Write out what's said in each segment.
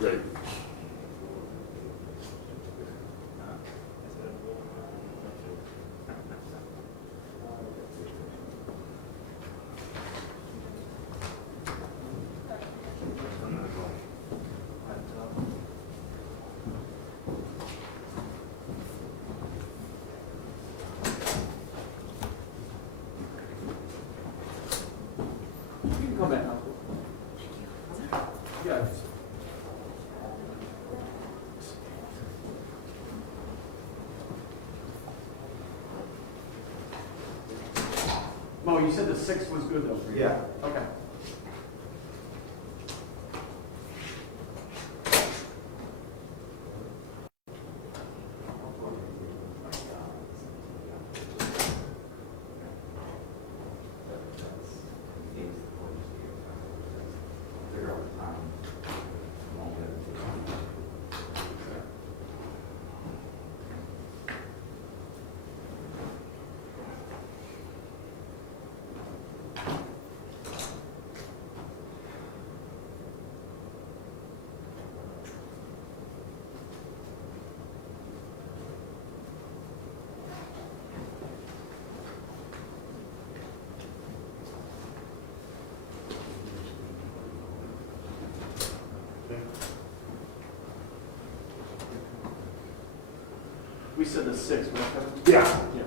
Great. You can come back now. Yeah. Mo, you said the 6th was good though for you? Yeah. Okay. We said the 6th, right, Kevin? Yeah. Yeah.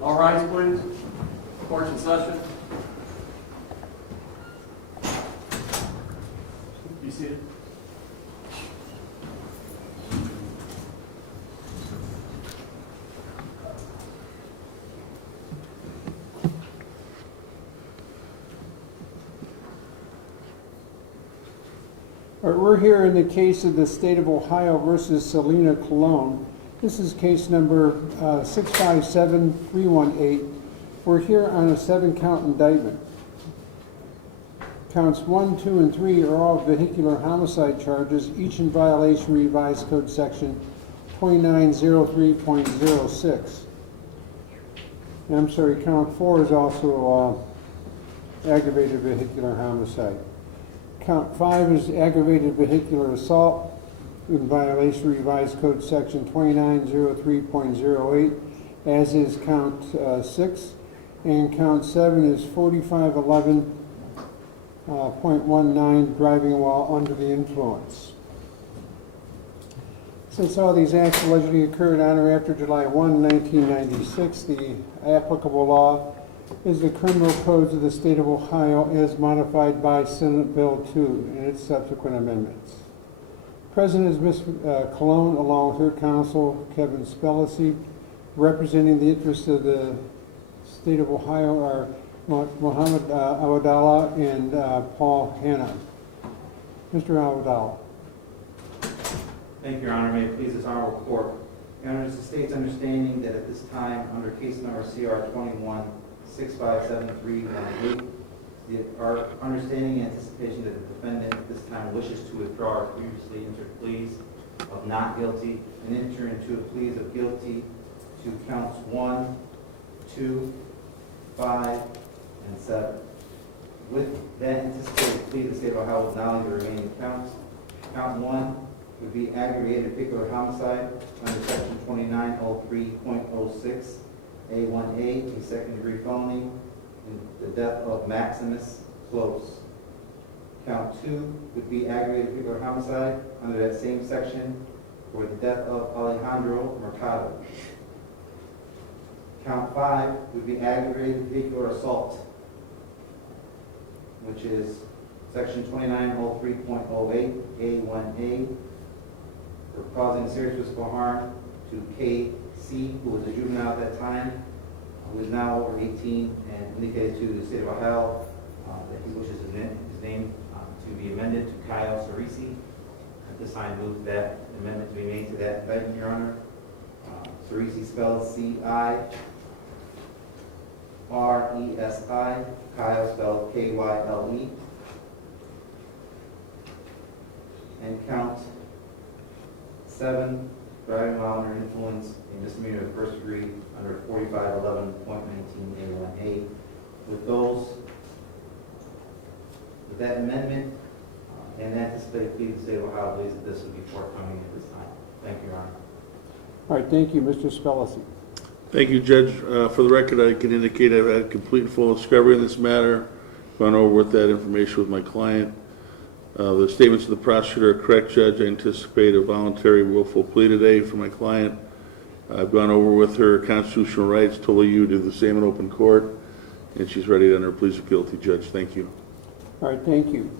All rise, please. Court's in session. Be seated. All right, we're here in the case of the State of Ohio versus Selena Cologne. This is case number 657318. We're here on a 7-count indictment. Counts 1, 2, and 3 are all vehicular homicide charges, each in violation of Revised Code Section 2903.06. And I'm sorry, count 4 is also aggravated vehicular homicide. Count 5 is aggravated vehicular assault in violation of Revised Code Section 2903.08, as is count 6. And count 7 is 4511.19, driving while under the influence. Since all these acts allegedly occurred on or after July 1, 1996, the applicable law is the criminal codes of the state of Ohio as modified by Senate Bill 2 and its subsequent amendments. Present is Ms. Cologne, along with her counsel, Kevin Spellacy. Representing the interests of the state of Ohio are Mohammed Awadallah and Paul Hanna. Mr. Awadallah. Thank you, Your Honor. May it please this honorable court. Your Honor, it's the state's understanding that at this time, under case number CR 21-657318, our understanding and anticipation that the defendant at this time wishes to withdraw our previously entered pleas of not guilty and enter into a pleas of guilty to counts 1, 2, 5, and 7. With that anticipated plea, the state of Ohio will acknowledge the remaining counts. Count 1 would be aggravated vehicular homicide under section 2903.06 A1A, a second-degree felony, and the death of Maximus Close. Count 2 would be aggravated vehicular homicide under that same section for the death of Alejandro Mercado. Count 5 would be aggravated vehicular assault, which is section 2903.08 A1A, for causing serious physical harm to K.C., who was a juvenile at that time, who is now over 18, and indicated to the state of Ohio that he wishes his name to be amended to Kyle Cerisi. At this time, move that amendment to be made to that indictment, Your Honor. Cerisi spelled C-I-R-E-S-I, Kyle spelled K-Y-L-E. And count 7, driving while under influence, a misdemeanor of the first degree under 4511.19 A1A. With that amendment and anticipated plea, the state of Ohio believes that this would be forthcoming at this time. Thank you, Your Honor. All right, thank you, Mr. Spellacy. Thank you, Judge. For the record, I can indicate I've had complete and full discovery in this matter, gone over with that information with my client. The statements of the prosecutor are correct, Judge. I anticipate a voluntary willful plea today for my client. I've gone over with her constitutional rights, told you to do the same in open court, and she's ready to enter a plea of guilty, Judge. Thank you. All right, thank you.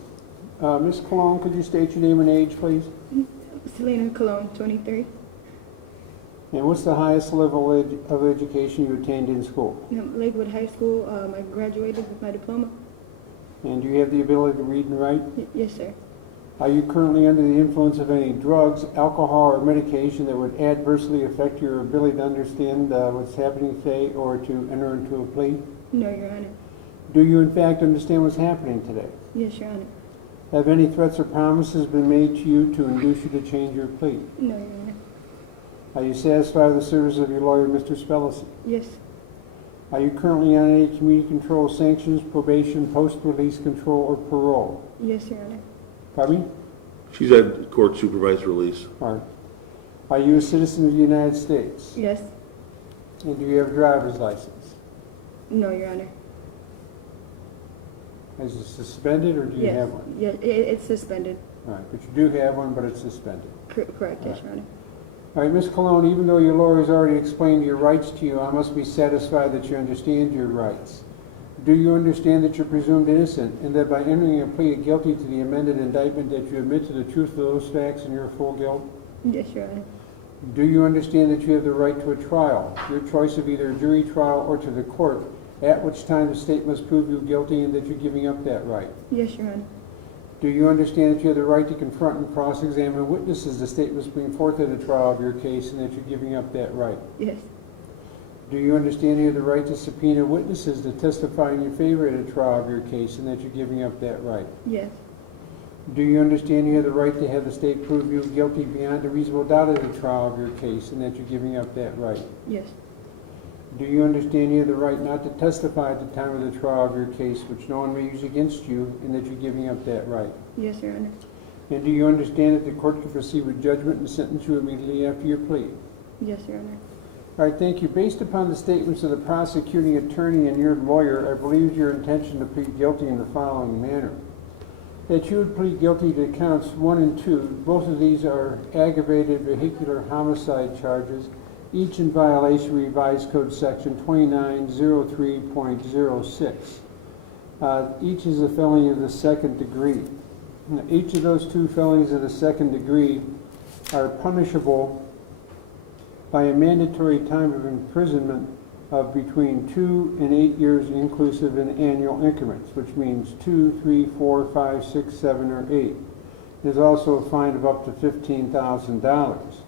Ms. Cologne, could you state your name and age, please? Selena Cologne, 23. And what's the highest level of education you attained in school? Lakewood High School. I graduated with my diploma. And do you have the ability to read and write? Yes, sir. Are you currently under the influence of any drugs, alcohol, or medication that would adversely affect your ability to understand what's happening today or to enter into a plea? No, Your Honor. Do you in fact understand what's happening today? Yes, Your Honor. Have any threats or promises been made to you to induce you to change your plea? No, Your Honor. Are you satisfied with the service of your lawyer, Mr. Spellacy? Yes. Are you currently on any community control sanctions, probation, post-release control, or parole? Yes, Your Honor. Pardon me? She's at court supervised release. All right. Are you a citizen of the United States? Yes. And do you have a driver's license? No, Your Honor. Is it suspended or do you Yes. have one? Yeah, it's suspended. All right, but you do have one, but it's suspended. Correct, yes, Your Honor. All right, Ms. Cologne, even though your lawyer has already explained your rights to you, I must be satisfied that you understand your rights. Do you understand that you're presumed innocent and that by entering a plea of guilty to the amended indictment that you admit to the truth of those facts and your full guilt? Yes, Your Honor. Do you understand that you have the right to a trial, your choice of either a jury trial or to the court, at which time the state must prove you guilty and that you're giving up that right? Yes, Your Honor. Do you understand that you have the right to confront and cross-examine witnesses the state must bring forth at a trial of your case and that you're giving up that right? Yes. Do you understand you have the right to subpoena witnesses to testify in your favor at a trial of your case and that you're giving up that right? Yes. Do you understand you have the right to have the state prove you guilty beyond a reasonable doubt at a trial of your case and that you're giving up that right? Yes. Do you understand you have the right not to testify at the time of the trial of your case, which no one may use against you, and that you're giving up that right? Yes, Your Honor. And do you understand that the court can proceed with judgment and sentence you immediately after your plea? Yes, Your Honor. All right, thank you. Based upon the statements of the prosecuting attorney and your lawyer, I believe your intention to plead guilty in the following manner. That you would plead guilty to counts 1 and 2. Both of these are aggravated vehicular homicide charges, each in violation of Revised Code Section 2903.06. Each is a felony of the second degree. Now, each of those 2 felonies of the second degree are punishable by a mandatory time of imprisonment of between 2 and 8 years inclusive in annual increments, which means 2, 3, 4, 5, 6, 7, or 8. There's also a fine of up to $15,000.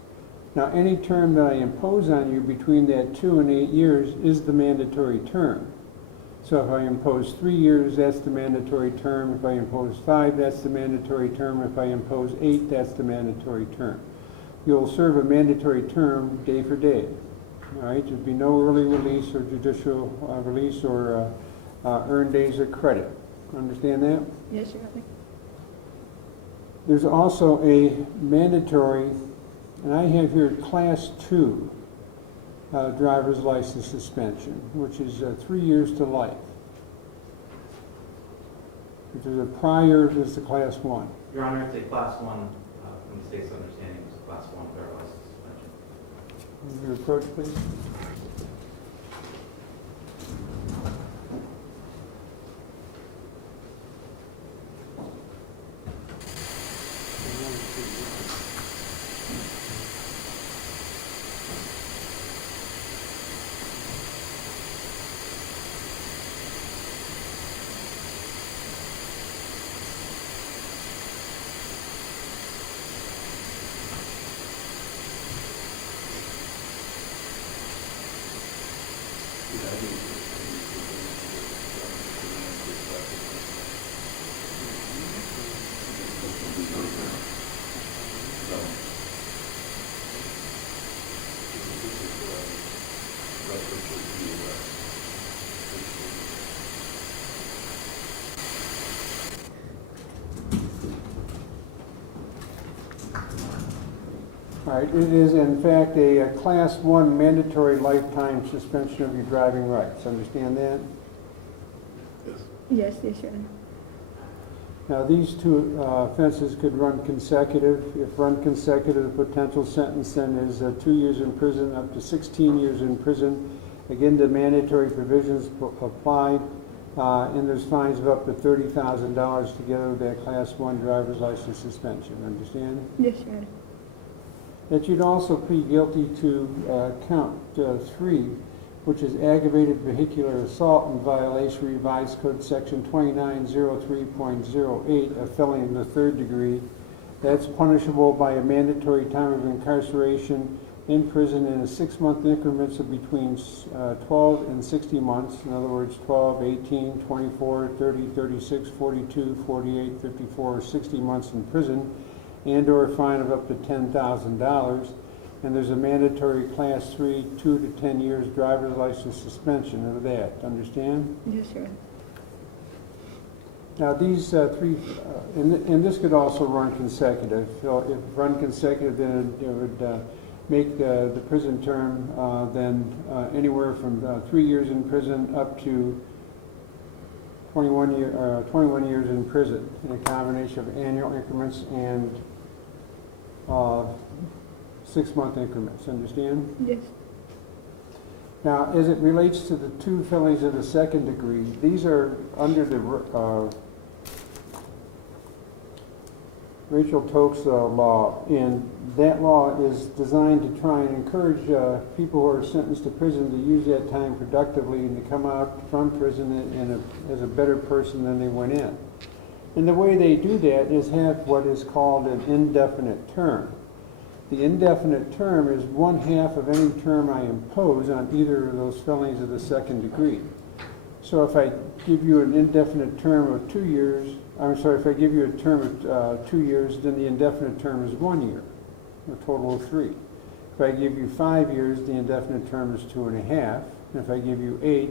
Now, any term that I impose on you between that 2 and 8 years is the mandatory term. So if I impose 3 years, that's the mandatory term. If I impose 5, that's the mandatory term. If I impose 8, that's the mandatory term. You'll serve a mandatory term day for day. All right, there'll be no early release or judicial release or earned days of credit. Understand that? Yes, Your Honor. There's also a mandatory, and I have here Class 2 driver's license suspension, which is 3 years to life. Which is a prior to the Class 1. Your Honor, it's a Class 1, from the state's understanding, it's a Class 1 driver's license suspension. Your approach, please. All right, it is in fact a Class 1 mandatory lifetime suspension of your driving rights. Understand that? Yes, Your Honor. Now, these 2 offenses could run consecutive. If run consecutive, the potential sentence then is 2 years in prison up to 16 years in prison. Again, the mandatory provisions apply, and there's fines of up to $30,000 together with that Class 1 driver's license suspension. Understand? Yes, Your Honor. That you'd also plead guilty to count 3, which is aggravated vehicular assault in violation of Revised Code Section 2903.08, a felony in the 3rd degree. That's punishable by a mandatory time of incarceration in prison in a 6-month increments of between 12 and 60 months. In other words, 12, 18, 24, 30, 36, 42, 48, 54, or 60 months in prison, and or a fine of up to $10,000. And there's a mandatory Class 3, 2 to 10 years driver's license suspension of that. Understand? Yes, Your Honor. Now these 3, and this could also run consecutive. So if run consecutive, then it would make the prison term then anywhere from 3 years in prison up to 21 years in prison in a combination of annual increments and 6-month increments. Understand? Yes. Now, as it relates to the 2 felonies of the 2nd degree, these are under the Rachel Tokes law, and that law is designed to try and encourage people who are sentenced to prison to use that time productively and to come out from prison as a better person than they went in. And the way they do that is have what is called an indefinite term. The indefinite term is 1/2 of any term I impose on either of those felonies of the 2nd degree. So if I give you an indefinite term of 2 years, if I give you a term of 2 years, then the indefinite term is 1 year, a total of 3. If I give you 5 years, the indefinite term is 2.5. And if I give you 8,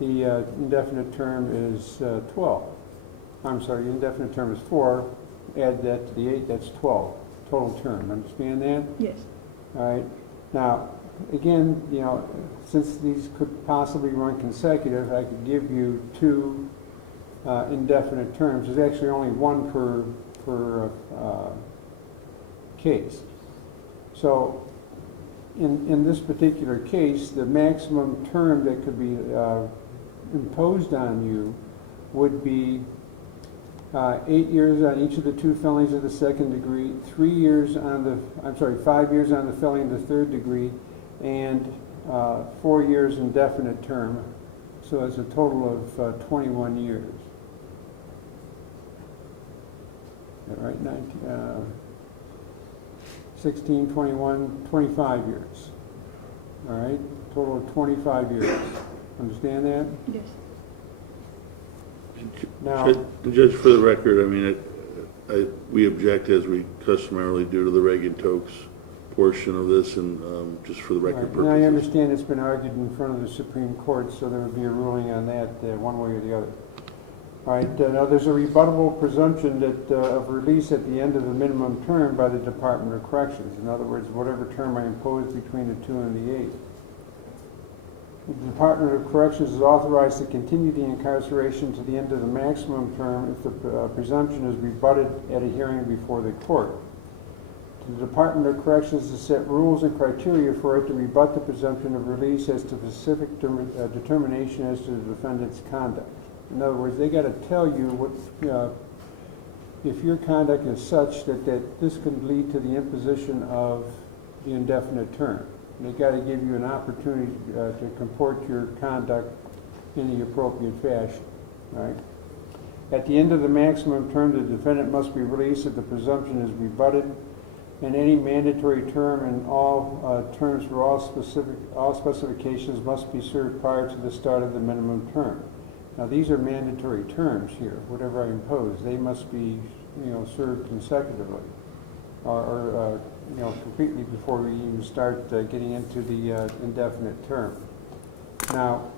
the indefinite term is 12. I'm sorry, the indefinite term is 4. Add that to the 8, that's 12 total term. Understand that? Yes. All right. Now, again, since these could possibly run consecutive, I could give you 2 indefinite terms. There's actually only one per case. So, in this particular case, the maximum term that could be imposed on you would be 8 years on each of the 2 felonies of the second degree, 5 years on the felony of the third degree, and 4 years indefinite term. So it's a total of 21 years. Is that right? 16, 21, 25 years. All right? Total of 25 years. Understand that? Yes. Now, Judge, for the record, I mean, we object as we customarily do to the reg and tokes portion of this, and just for the record right. And I purposes. understand it's been argued in front of the Supreme Court, so there would be a ruling on that one way or the other. All right, now there's a rebuttable presumption that of release at the end of the minimum term by the Department of Corrections. In other words, whatever term I impose between the 2 and the 8. The Department of Corrections is authorized to continue the incarceration to the end of the maximum term if the presumption is rebutted at a hearing before the court. The Department of Corrections has set rules and criteria for it to rebut the presumption of release as to specific determination as to the defendant's conduct. In other words, they got to tell you what, if your conduct is such that this could lead to the imposition of the indefinite term. They got to give you an opportunity to comport your conduct in the appropriate fashion. Right? At the end of the maximum term, the defendant must be released if the presumption is rebutted, and any mandatory term and all terms for all specifications must be served prior to the start of the minimum term. Now, these are mandatory terms here. Whatever I impose, they must be, served consecutively, or completely before we even start getting into the indefinite term. Now,